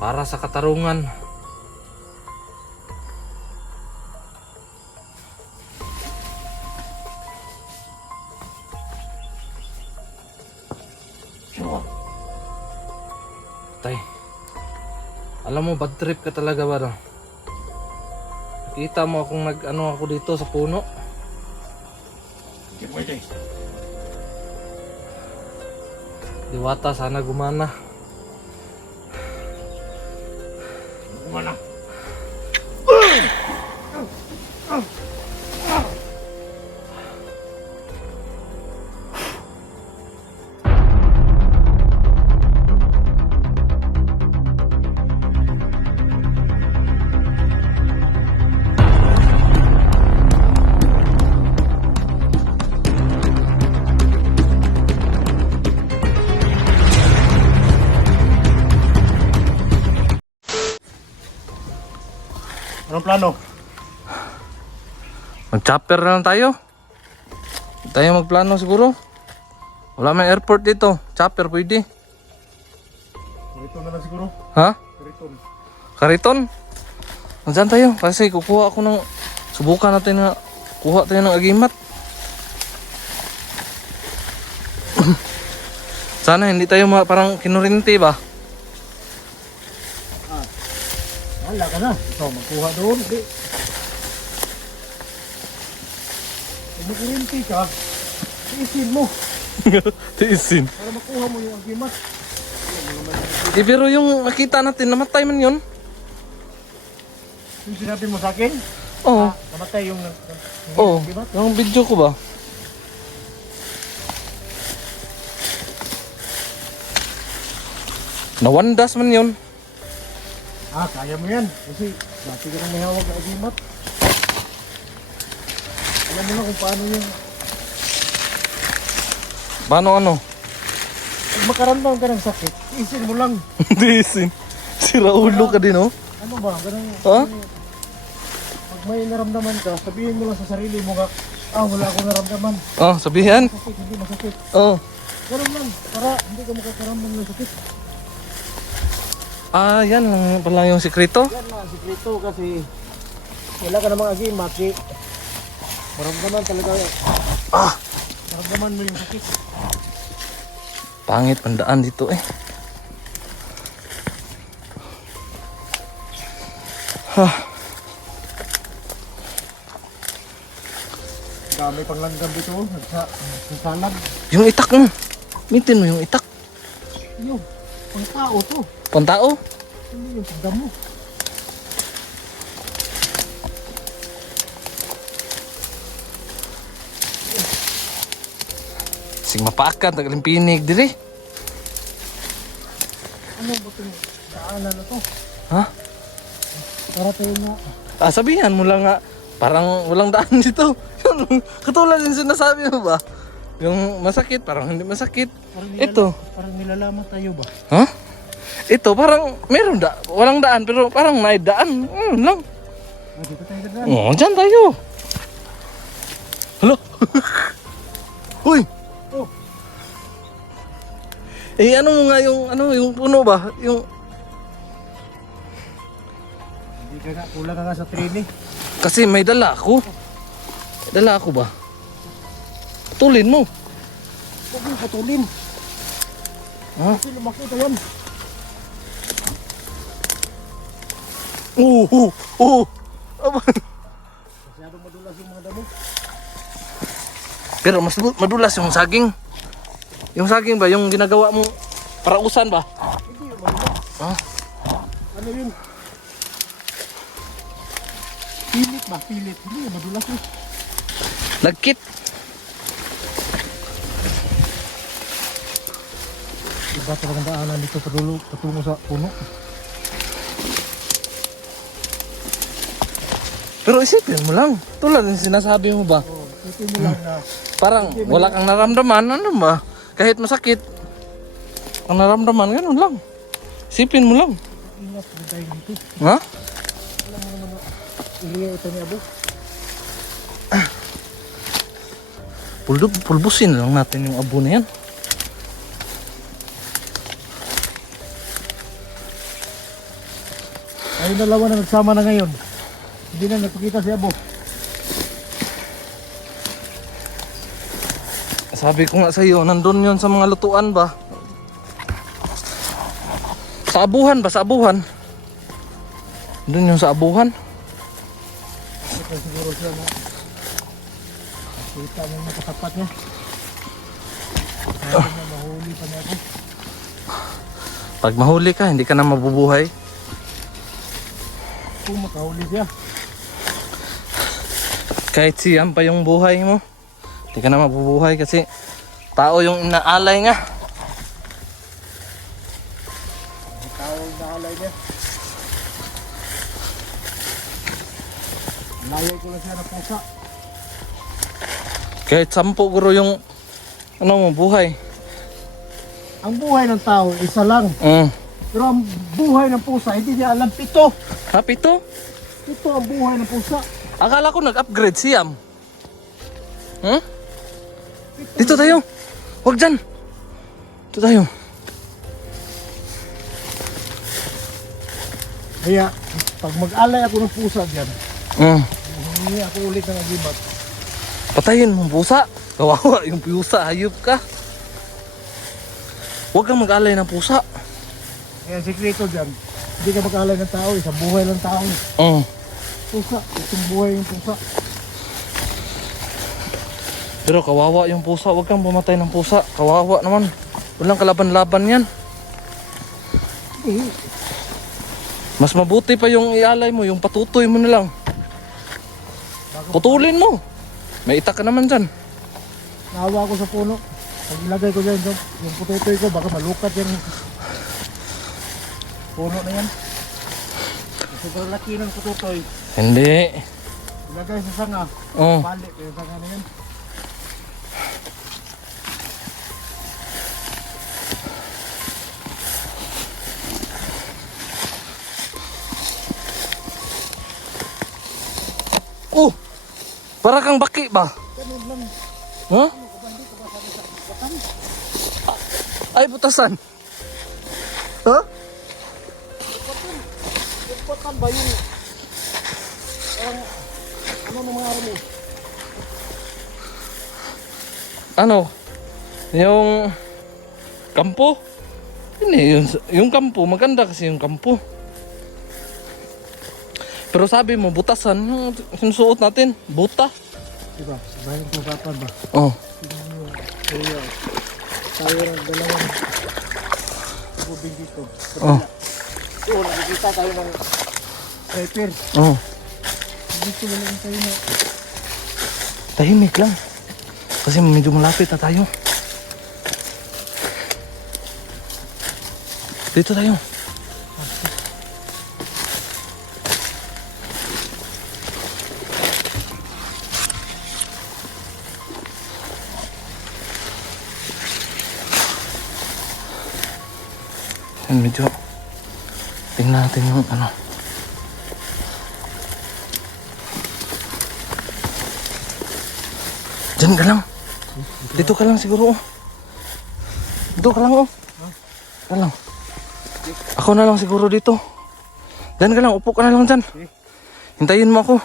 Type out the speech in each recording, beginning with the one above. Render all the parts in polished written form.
para sa katarungan. Tay, alam mo, bad trip ka talaga ba, no? Nakita mo akong nag-ano ako dito sa puno. Hindi pwede. Diwata, sana gumana. Gumana. Anong plano? Mag-chopper na lang tayo. Tayo magplano siguro. Wala may airport dito. Chopper pwede. Kariton na lang siguro. Ha? Kariton. Kariton? Nandiyan tayo kasi kukuha ako ng... Subukan natin na kuha tayo ng agimat. Sana hindi tayo parang kinurinti ba? Wala ka na. Ikaw magkuha doon. Di. Kung mag-irinti ka, iisin mo. Tiisin. Para makuha mo yung agimat. Pero yung nakita natin, namatay man yun. Yung sinabi mo sa akin, Oo. namatay yung Oo. agimat. Yung video ko ba? Nawandas man yun. Kaya mo yan. Kasi dati ka nang may hawag na agimat. Alam mo na kung paano yung... Paano ano? Pag makaramdam ka ng sakit, isin mo lang. Tiisin. Sira ulo ka din, oh. Ano ba? Ganun, Ha? pag may naramdaman ka, sabihin mo lang sa sarili mo ka, wala akong naramdaman. Oh, sabihan. Sakit, hindi masakit. Oh. Ganun lang, para hindi ka makakaramdam ng sakit. Yan lang pala yung sikreto. Yan lang ang sikreto kasi wala ka namang agimat, maramdaman talaga. Maramdaman mo yung sakit. Pangit pandaan dito eh. Dami pang langgam dito, nagsasalag. Yung itak mo. Mitin mo yung itak. Yun, pang tao to. Pantao. Hindi yung pagdamo. Sing mapaakan, tagalimpinig diri. Ano ba itong daanan na to? Ha? Para tayo na. Sabihan mo lang nga, parang walang daan dito. Katulad yung sinasabi mo ba? Yung masakit, parang hindi masakit. Ito. Parang nilalaman tayo ba? Ha? Ito, parang meron walang daan, pero parang may daan. Lang. Dito tayo dadaan. Oo, dyan tayo. Halo? Uy! Oh. Ano mo nga yung puno ba? Yung... Hindi ka nga, kulang ka nga sa training. Kasi may dala ako. May dala ako ba? Tulin mo. Huwag mo patulin. Ha? Kasi lumaki ka yan. Oo. Masyadong madulas yung mga damo. Pero mas madulas yung saging. Yung saging ba? Yung ginagawa mo parausan ba? Hindi yung madulas. Ha? Ano yun? Pilit ba? Pilit. Hindi yung madulas yun. Nagkit. Iba talagang daanan dito patungo sa puno. Pero isipin mo lang. Tulad ng sinasabi mo ba? Oh, isipin mo lang na Parang wala kang naramdaman. Ano ba? Kahit masakit. Ang naramdaman, ganun lang. Isipin mo lang. ingat mo tayo dito. Ha? Alam mo naman na iliya ito ni Abo. Pulbusin lang natin yung abo na yan. Ayun dalawa na nagsama na ngayon. Hindi na nagpakita si Abo. Sabi ko nga sa iyo, nandun yun sa mga lutuan ba? Sa abuhan ba? Sa abuhan? Nandun yun sa abuhan? Ito siguro siya na. Kita niya yung katapat niya. Sabi niya mahuli pa niya ako. Pag mahuli ka, hindi ka na mabubuhay. Kung makahuli siya. Kahit siyam pa yung buhay mo, hindi ka na mabubuhay kasi tao yung inaalay nga. Ang tao na alay niya. Layay ko lang siya na pusa. Kahit 10 guro yung ano mo, buhay. Ang buhay ng tao, isa lang. Pero ang buhay ng pusa, hindi niya alam 7. Ha, 7? 7 ang buhay ng pusa. Akala ko nag-upgrade siyam. Dito tayo. Huwag dyan. Dito tayo. Kaya, pag mag-alay ako ng pusa dyan, humingi ako ulit ng agimat. Patayin mo pusa. Kawawa yung pusa. Hayop ka. Huwag kang mag-alay ng pusa. Kaya sikreto dyan, hindi ka mag-alay ng tao, isang buhay ng tao. Pusa, isang buhay yung pusa. Pero kawawa yung pusa. Huwag kang pumatay ng pusa. Kawawa naman. Walang kalaban-laban yan. Mas mabuti pa yung ialay mo, yung patutoy mo na lang. Putulin mo. May itak ka naman dyan. Nahawa ko sa puno. Pag ilagay ko dyan, yung pututoy ko, baka malukat yan. Puno na yan. Sobrang laki ng pututoy. Hindi. Ilagay sa sanga. Oh. Balik yung sanga na yan. Oh! Para kang baki ba? Ganun lang. Ha? Ay, butasan. Ha? Ipatan ba yung ano ng mga army? Ano? Yung kampo? Hindi, yung kampo. Maganda kasi yung kampo. Pero sabi mo, butasan. Yung sinusuot natin, buta. Diba? Bayan ko kapan ba? Oh. Kaya tayo ng dalawang tubig dito. Oh. So, nakikita tayo ng sniper. Oh. Dito na lang tayo na. Tahimik lang. Kasi medyo malapit na tayo. Dito tayo. Yan, medyo tingnan natin yung ano. Diyan ka lang. Dito ka lang siguro. Dito ka lang oh. Ka lang. Ako na lang siguro dito. Diyan ka lang, upo ka na lang dyan. Hintayin mo ako.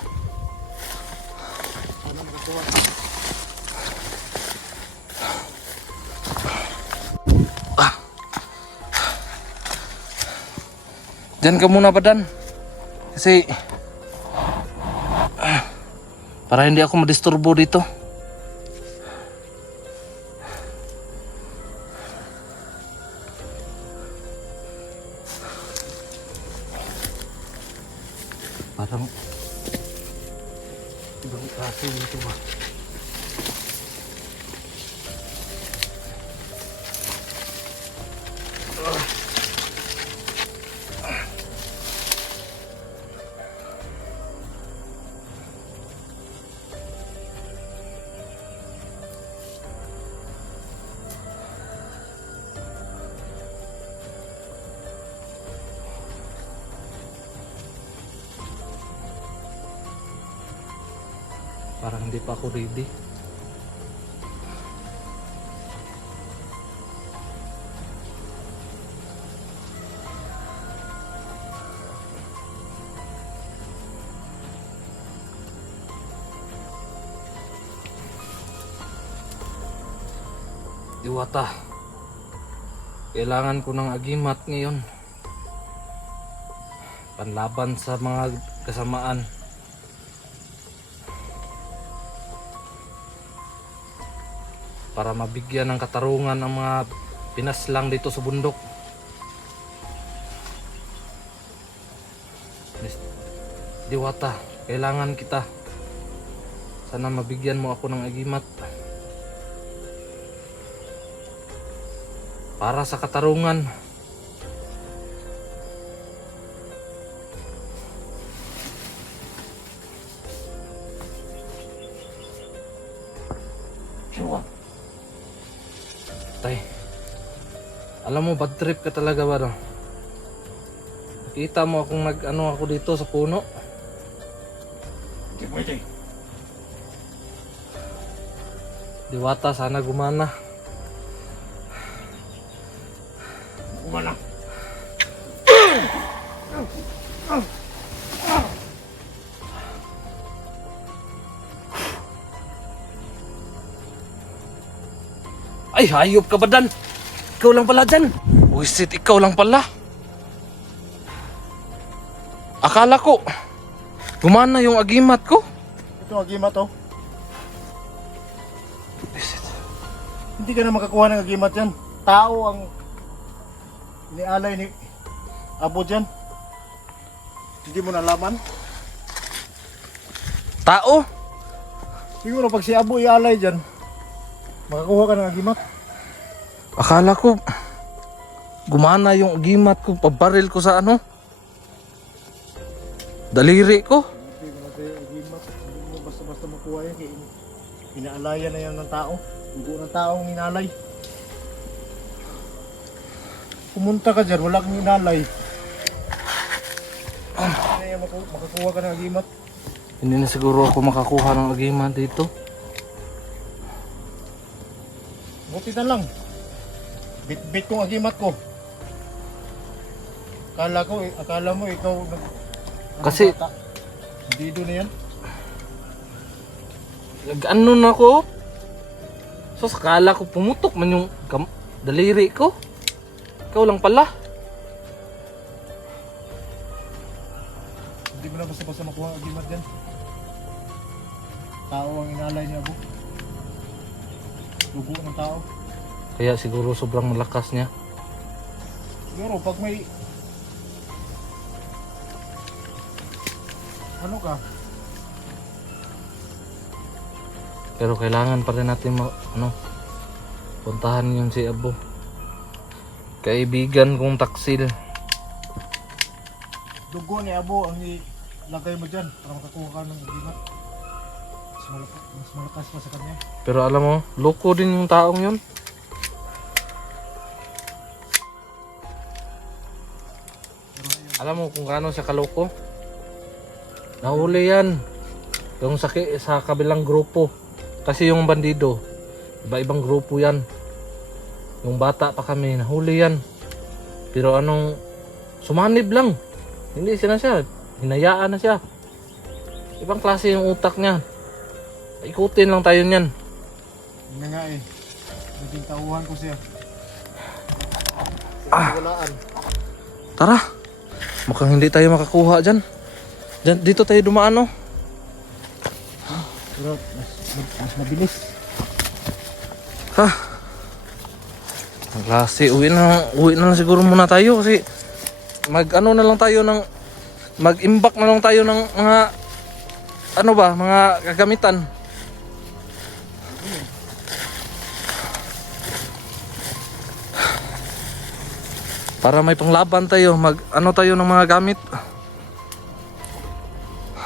Diyan ka muna, Badan. Kasi para hindi ako madisturbo dito. Parang ibang klase dito ba? Parang hindi pa ako ready. Diwata, kailangan ko ng agimat ngayon. Panlaban sa mga kasamaan. Para mabigyan ng katarungan ang mga pinaslang dito sa bundok. Diwata, kailangan kita. Sana mabigyan mo ako ng agimat. Para sa katarungan. Tay, alam mo, bad trip ka talaga ba, no? Nakita mo akong nag-ano ako dito sa puno. Hindi pwede. Diwata, sana gumana. Umana. Ay, hayop ka ba, Dan? Ikaw lang pala dyan. Wisit, ikaw lang pala. Akala ko, gumana yung agimat ko. Ito agimat oh. Wisit. Hindi ka na makakuha ng agimat yan. Tao ang inialay ni Abo dyan. Hindi mo nalaman. Tao? Siguro pag si Abo ialay dyan, makakuha ka ng agimat. Akala ko, gumana yung agimat ko. Pabaril ko sa ano? Daliri ko. Hindi mo na tayo agimat. Hindi mo basta-basta makuha yan. Kaya inaalayan na yan ng tao. Dugo ng taong inalay. Pumunta ka dyan, wala kang inalay. Hindi na makakuha ka ng agimat. Hindi na siguro ako makakuha ng agimat dito. Buti na lang. Bit-bit kong agimat ko. Akala mo ikaw Kasi- bata. Hindi doon na yan. Nag-ano na ako. So sakala ko pumutok man yung daliri ko. Ikaw lang pala. Hindi mo na basta-basta makuha ang agimat dyan. Tao ang inalay niya, Abo. Dugo ng tao. Kaya siguro sobrang malakas niya. Siguro pag may ano ka, Pero kailangan pa rin natin puntahan yung si Abo. Kaibigan kong taksil. dugo ni Abo ang ilagay mo dyan para makakuha ka ng agimat. Mas malakas pa sa kanya. Pero alam mo, loko din yung taong yun. Alam mo kung gaano siya kaloko? Nahuli yan. Yung sa kabilang grupo. Kasi yung bandido, iba-ibang grupo yan. Yung bata pa kami, nahuli yan. Pero sumanib lang. Hindi siya. Hinayaan na siya. Ibang klase yung utak niya. Ikutin lang tayo niyan. Hindi nga eh. Naging tauhan ko siya. Walaan. Tara. Mukhang hindi tayo makakuha dyan. Dito tayo dumaan, no? Pero mas mabilis. Ha? Ang klase. Uwi na lang siguro muna tayo kasi mag-ano na lang tayo ng mag-imbak na lang tayo ng mga mga kagamitan. Para may panglaban tayo, tayo ng mga gamit.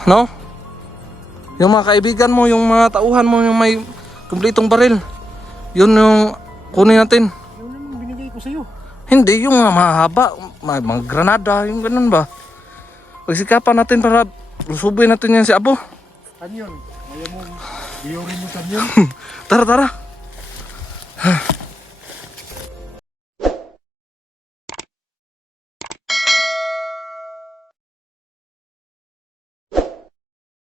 No? Yung mga kaibigan mo, yung mga tauhan mo, yung may kumplitong baril. Yun yung kunin natin. Yun naman binigay ko sa'yo. Hindi, yung mga mahaba, mga granada, yung ganun ba? Pagsikapan natin para lusubin natin yan si Abo. Kanyon. Ayaw mo, biyorin mo kanyon. Tara.